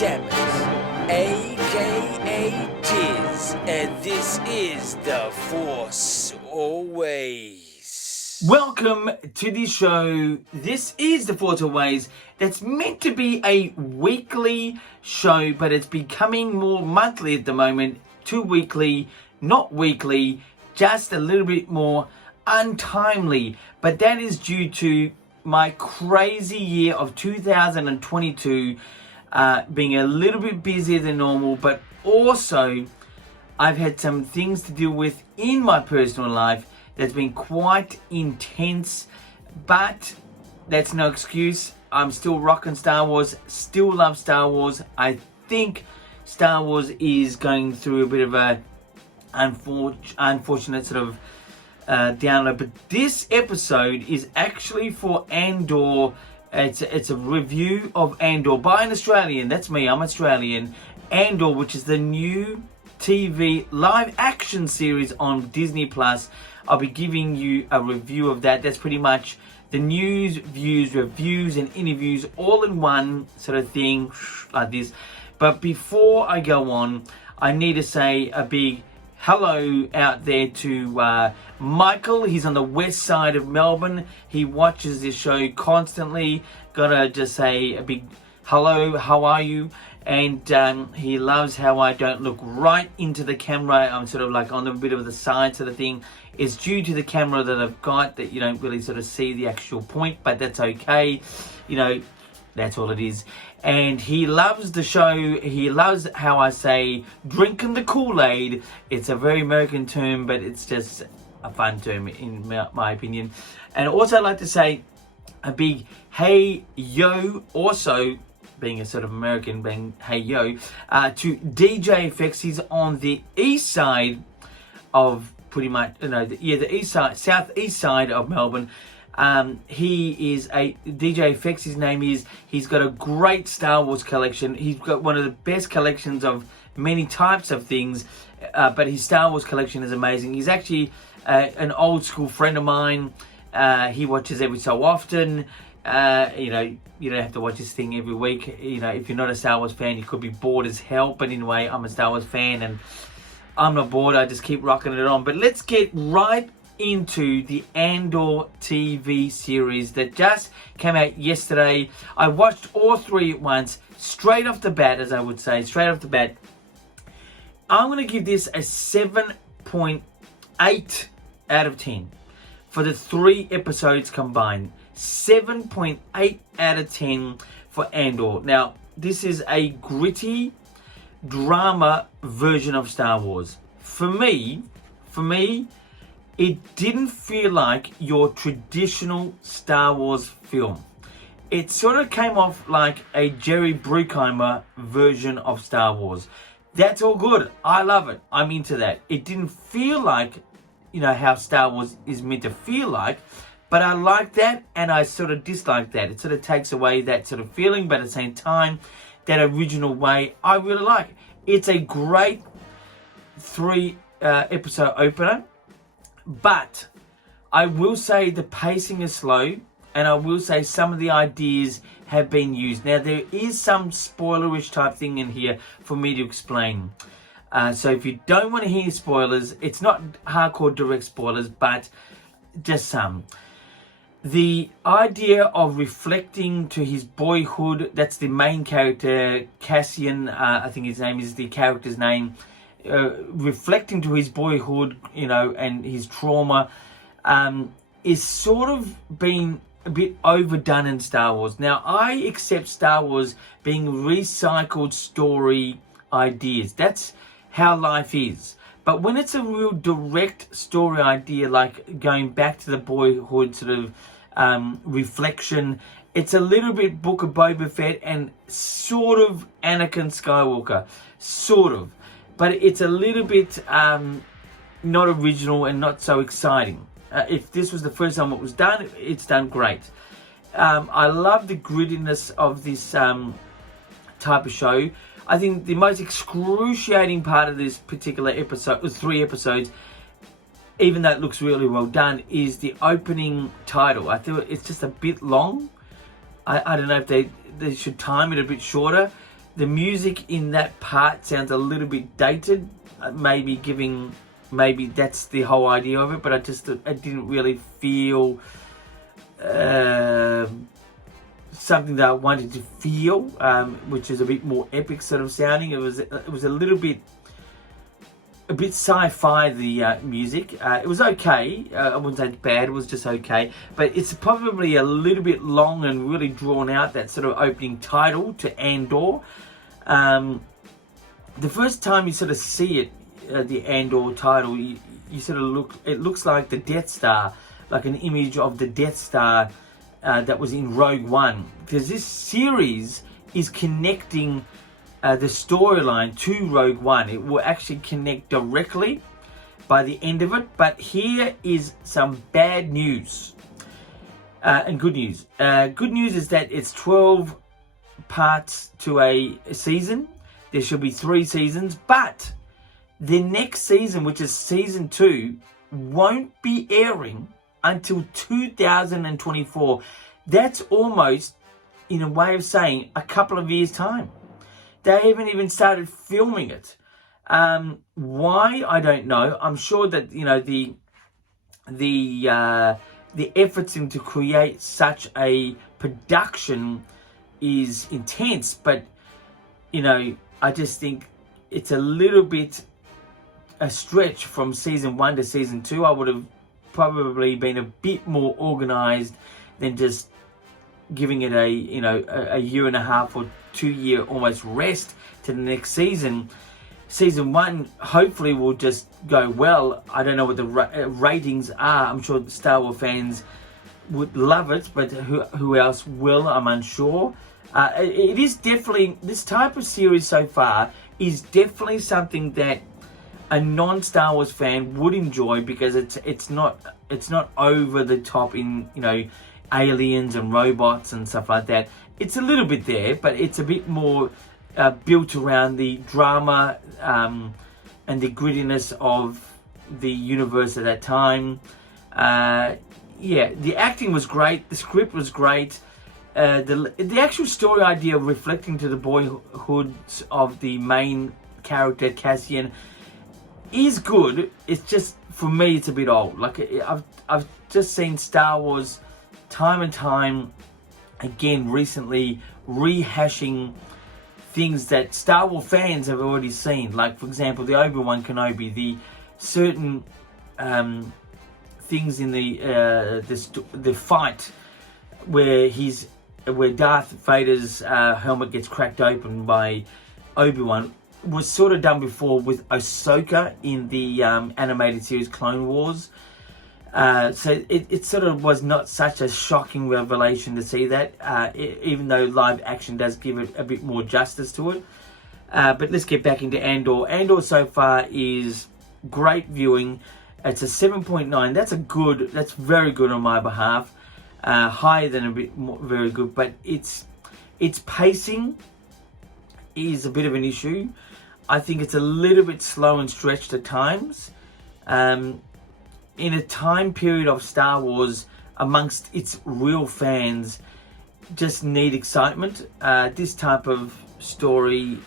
Samus, aka Tiz, and this is The Force Always. Welcome to the show. This is The Force Always. That's meant to be a weekly show, but it's becoming more monthly at the moment. 2 weekly, not weekly, just a little bit more untimely. But that is due to my crazy year of 2022 being a little bit busier than normal, but also I've had some things to deal with in my personal life that's been quite intense, but that's no excuse. I'm still rocking Star Wars, still love Star Wars. I think Star Wars is going through a bit of a unfortunate sort of download, but this episode is actually for Andor. It's a review of Andor by an Australian. That's me, I'm Australian. Andor, which is the new TV live action series on Disney Plus. I'll be giving you a review of that. That's pretty much the news, views, reviews, and interviews all in one sort of thing like this. But before I go on, I need to say a big hello out there to Michael. He's on the west side of Melbourne. He watches this show constantly. Gotta just say a big hello, how are you? And he loves how I don't look right into the camera. I'm sort of like on a bit of the side sort of thing. It's due to the camera that I've got that you don't really sort of see the actual point, but that's okay. You know, that's all it is. And he loves the show. He loves how I say drinking the Kool-Aid. It's a very American term, but it's just a fun term in my opinion. And also I'd like to say a big hey yo, also being a sort of American, being hey yo, to DJ Effects. He's on the east side of pretty much, the east side, southeast side of Melbourne. He is a DJ Effects, his name is. He's got a great Star Wars collection. He's got one of the best collections of many types of things, but his Star Wars collection is amazing. He's actually an old school friend of mine. He watches every so often. You don't have to watch this thing every week. If you're not a Star Wars fan, you could be bored as hell. But anyway, I'm a Star Wars fan and I'm not bored. I just keep rocking it on. But let's get right into the Andor TV series that just came out yesterday. I watched all three at once, straight off the bat, as I would say, straight off the bat. I'm going to give this a 7.8 out of 10 for the 3 episodes combined. 7.8 out of 10 for Andor. Now, this is a gritty drama version of Star Wars. For me, it didn't feel like your traditional Star Wars film. It sort of came off like a Jerry Bruckheimer version of Star Wars. That's all good. I love it. I'm into that. It didn't feel like, how Star Wars is meant to feel like, but I like that and I sort of dislike that. It sort of takes away that sort of feeling, but at the same time, that original way, I really like. It's a great 3 episode opener. But I will say the pacing is slow, and I will say some of the ideas have been used. Now, there is some spoilerish type thing in here for me to explain. So if you don't want to hear spoilers, it's not hardcore direct spoilers, but just some. The idea of reflecting to his boyhood, that's the main character, Cassian, I think his name is the character's name. Reflecting to his boyhood, and his trauma, is sort of been a bit overdone in Star Wars. Now, I accept Star Wars being recycled story ideas. That's how life is. But when it's a real direct story idea, like going back to the boyhood sort of reflection, it's a little bit Book of Boba Fett and sort of Anakin Skywalker. Sort of. But it's a little bit not original and not so exciting. If this was the first time it was done, it's done great. I love the grittiness of this type of show. I think the most excruciating part of this particular episode, 3 episodes, even though it looks really well done, is the opening title. I feel it's just a bit long. I don't know if they should time it a bit shorter. the music in that part sounds a little bit dated. Maybe that's the whole idea of it, but I didn't really feel something that I wanted to feel, which is a bit more epic sort of sounding. It was a little bit sci-fi, the music. It was okay. I wouldn't say it's bad. It was just okay. But it's probably a little bit long and really drawn out, that sort of opening title to Andor. The first time you sort of see it, the Andor title, you sort of it looks like the Death Star, like an image of the Death Star that was in Rogue One. Because this series is connecting the storyline to Rogue One. It will actually connect directly by the end of it. But here is some bad news and good news. Good news is that it's 12 parts to a season. There should be 3 seasons, but the next season, which is season 2, won't be airing until 2024. That's almost, in a way of saying, a couple of years' time. They haven't even started filming it. Why? I don't know. I'm sure that, you know, the efforts into create such a production is intense, but, you know, I just think it's a little bit a stretch from season 1 to season 2. I would have probably been a bit more organized than just giving it a year and a half or 2 year almost rest to the next season. Season 1 hopefully will just go well. I don't know what the ratings are. I'm sure the Star Wars fans would love it, but who else will? I'm unsure. It is definitely, this type of series so far is definitely something that a non-Star Wars fan would enjoy, because it's not over the top in, you know, aliens and robots and stuff like that. It's a little bit there, but it's a bit more built around the drama and the grittiness of the universe at that time. Yeah, the acting was great. The script was great. The actual story idea of reflecting to the boyhoods of the main character Cassian is good. It's just, for me, it's a bit old. Like, I've just seen Star Wars time and time again recently rehashing things that Star Wars fans have already seen. Like, for example, the Obi-Wan Kenobi, the certain things in the fight where Darth Vader's helmet gets cracked open by Obi-Wan was sort of done before with Ahsoka in the animated series Clone Wars. So it sort of was not such a shocking revelation to see that, even though live action does give it a bit more justice to it. But let's get back into Andor. Andor so far is great viewing. It's a 7.9. That's very good on my behalf. Higher than a bit more, very good, but its pacing is a bit of an issue. I think it's a little bit slow and stretched at times. In a time period of Star Wars, amongst its real fans, just need excitement. This type of story,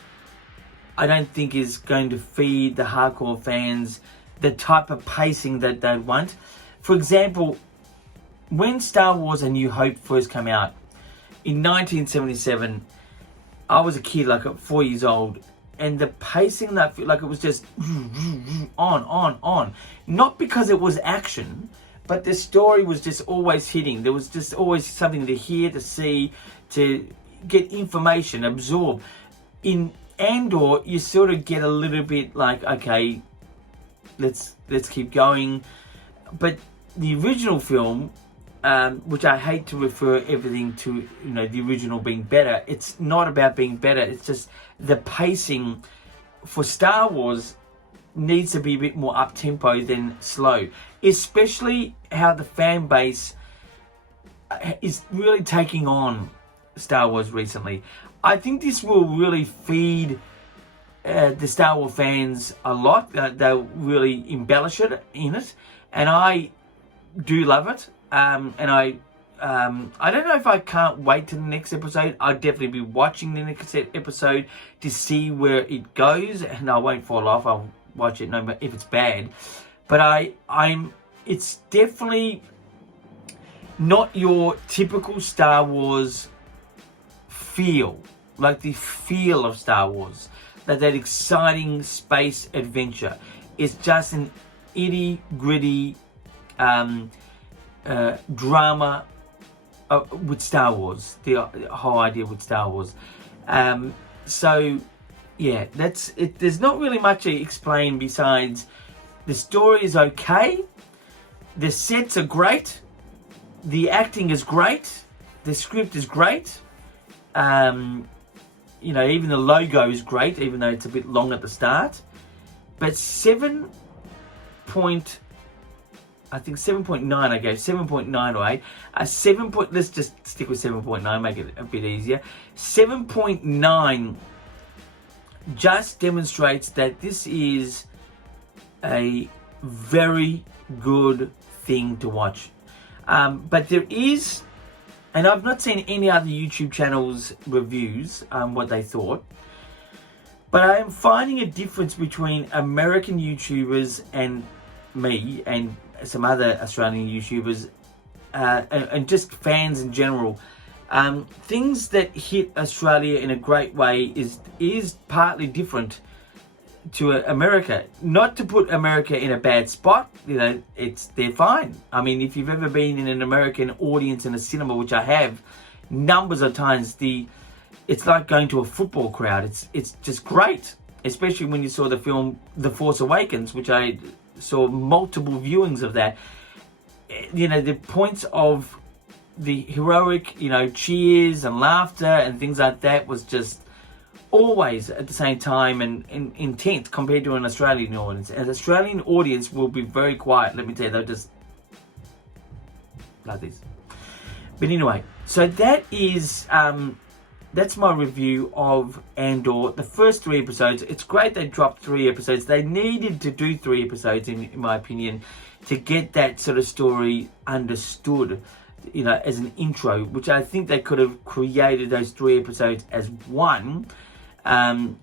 I don't think is going to feed the hardcore fans the type of pacing that they want. For example, when Star Wars A New Hope first came out in 1977, I was a kid, like 4 years old, and the pacing that like it was just on. Not because it was action, but the story was just always hitting. There was just always something to hear, to see, to get information, absorb. In Andor, you sort of get a little bit like, okay, let's keep going. But the original film, which I hate to refer everything to, you know, the original being better. It's not about being better. It's just the pacing for Star Wars needs to be a bit more up-tempo than slow. Especially how the fan base is really taking on Star Wars recently. I think this will really feed the Star Wars fans a lot. They'll really embellish it in it. And I do love it. And I I don't know if I can't wait to the next episode. I'll definitely be watching the next episode to see where it goes, and I won't fall off. I'll watch it no matter if it's bad. But it's definitely not your typical Star Wars feel, like the feel of Star Wars, that exciting space adventure. It's just an itty gritty drama with Star Wars, the whole idea with Star Wars. So yeah, that's it. There's not really much to explain besides the story is okay, the sets are great, the acting is great, the script is great. Even the logo is great, even though it's a bit long at the start. But 7.9 I gave 7.9 or 8. Let's just stick with 7.9, make it a bit easier. 7.9 just demonstrates that this is a very good thing to watch. But there is, and I've not seen any other YouTube channels reviews what they thought, but I am finding a difference between American YouTubers and me and some other Australian YouTubers and just fans in general. Things that hit Australia in a great way is partly different to America. Not to put America in a bad spot, they're fine. I mean, if you've ever been in an American audience in a cinema, which I have, numbers of times, it's like going to a football crowd. It's just great, especially when you saw the film The Force Awakens, which I saw multiple viewings of that. The points of the heroic, cheers and laughter and things like that was just always at the same time and intense compared to an Australian audience. An Australian audience will be very quiet, let me tell you. They'll just like this. But anyway, so that is that's my review of Andor, the first 3 episodes. It's great they dropped 3 episodes. They needed to do 3 episodes, in my opinion, to get that sort of story understood, as an intro, which I think they could have created those 3 episodes as one, in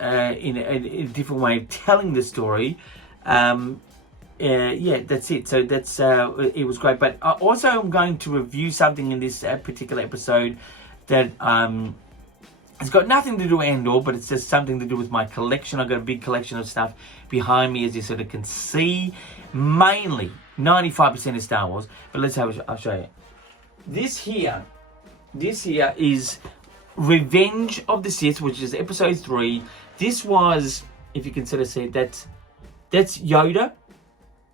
a different way of telling the story. That's it. So that's it was great. But also I'm going to review something in this particular episode that it's got nothing to do with Andor, but it's just something to do with my collection. I've got a big collection of stuff behind me, as you sort of can see. Mainly 95% is Star Wars, but I'll show you. This here is Revenge of the Sith, which is episode 3. This was, if you can sort of see it, that's Yoda.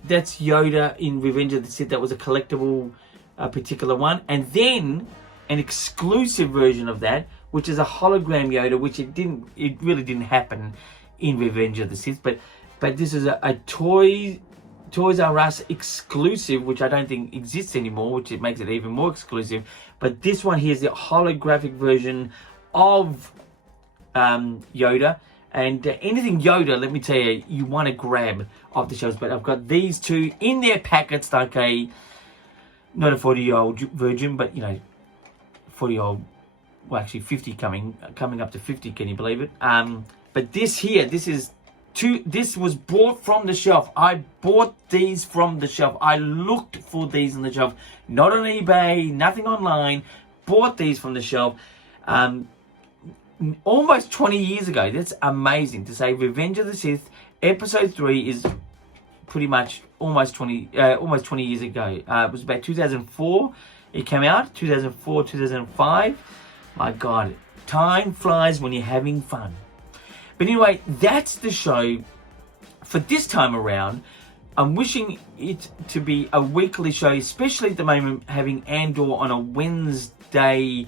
That's Yoda in Revenge of the Sith. That was a collectible particular one. And then an exclusive version of that, which is a hologram Yoda, which it really didn't happen in Revenge of the Sith, but this is a Toys R Us exclusive, which I don't think exists anymore, which it makes it even more exclusive. But this one here is the holographic version of Yoda. And anything Yoda, let me tell you, you want to grab off the shelves. But I've got these 2 in their packets, like not a 40-year-old virgin, but 40-year-old, well, actually 50 coming up to 50, can you believe it? But this here, this was bought from the shelf. I bought these from the shelf. I looked for these on the shelf, not on eBay, nothing online. Bought these from the shelf almost 20 years ago. That's amazing to say. Revenge of the Sith, episode 3 is pretty much almost 20 years ago. It was about 2004. It came out 2004, 2005. My God, time flies when you're having fun. But anyway, that's the show for this time around. I'm wishing it to be a weekly show, especially at the moment, having Andor on a Wednesday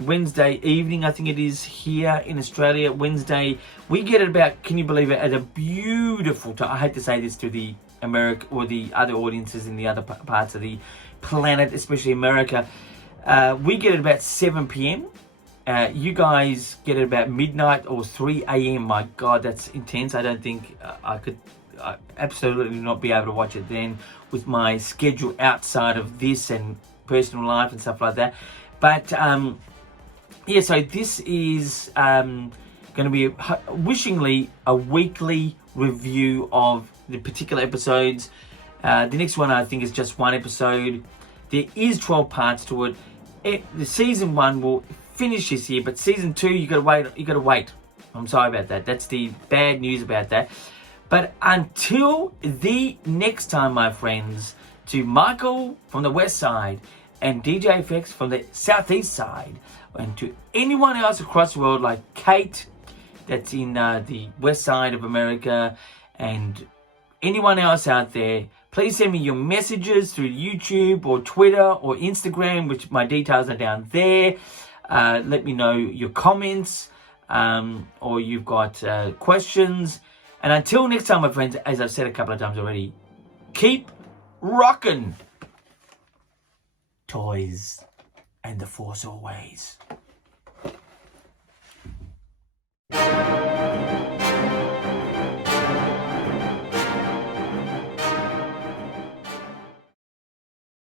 evening, I think it is here in Australia. Wednesday, we get it about, can you believe it, at a beautiful time. I hate to say this to the America or the other audiences in the other parts of the planet, especially America. We get it about 7 p.m. You guys get it about midnight or 3 a.m. My God, that's intense. I don't think I I absolutely not be able to watch it then with my schedule outside of this and personal life and stuff like that. But yeah, so this is going to be wishingly a weekly review of the particular episodes. The next one I think is just one episode. There is 12 parts to it. The season 1 will finish this year, but season 2 you gotta wait. I'm sorry about that. That's the bad news about that. But until the next time, my friends, to Michael from the west side and DJ FX from the southeast side, and to anyone else across the world like Kate that's in the west side of America, and anyone else out there, please send me your messages through YouTube or Twitter or Instagram, which my details are down there. Let me know your comments, or you've got questions. And until next time, my friends, as I've said a couple of times already, keep rocking. Toys and the Force always.